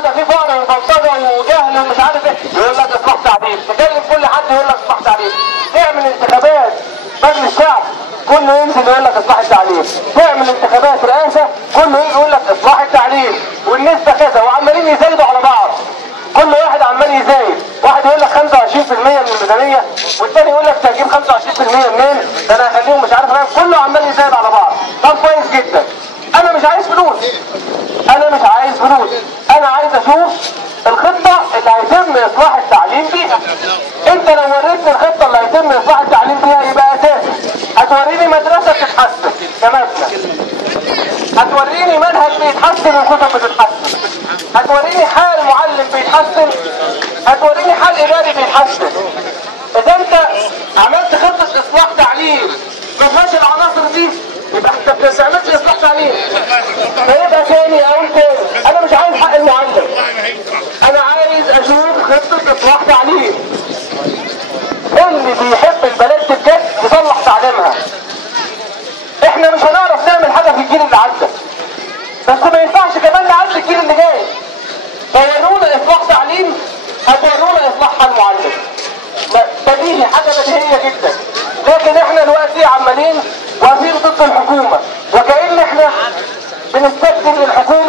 ده في فقر وبلطجه وجهل ومش عارف ايه، يقول لك اصلاح تعليم، تكلم كل حد يقول لك اصلاح تعليم، تعمل انتخابات مجلس الشعب كله ينزل يقول لك اصلاح التعليم، تعمل انتخابات رئاسه كله يجي يقول لك اصلاح التعليم، والنسبه كذا، وعمالين يزايدوا على بعض، كل واحد عمال يزايد، واحد يقول لك 25% من الميزانيه والثاني يقول لك هجيب 25% منين؟ ده انا هخليهم مش عارف ايه، كله عمال يزايد على بعض. طب كويس جدا، انا مش عايز فلوس، انا عايز اشوف الخطه اللي هيتم اصلاح التعليم بيها. انت لو وريتني الخطه اللي هيتم اصلاح التعليم بيها يبقى اساسي. هتوريني مدرسه بتتحسن كمبنى، هتوريني منهج بيتحسن والكتب بتتحسن، هتوريني حال معلم بيتحسن، هتوريني حال اداري بيتحسن. اذا انت عملت خطه اصلاح تعليم ما فيهاش العناصر دي يبقى انت ما بتعملش اصلاح تعليم. فيبقى تاني اقول تاني، انا مش عايز حق المعلم، انا عايز اشوف خطه اصلاح تعليم. اللي بيحب البلد بجد يصلح تعليمها. احنا مش هنعرف نعمل حاجه في الجيل اللي عدى، بس ما ينفعش كمان نعدي الجيل اللي جاي. فورونا اصلاح تعليم، هتورونا اصلاح حال معلم. بديهي، حاجه بديهيه جدا. لكن احنا دلوقتي عمالين واقفين ضد الحكومه، وكأن احنا بنستبدل الحكومه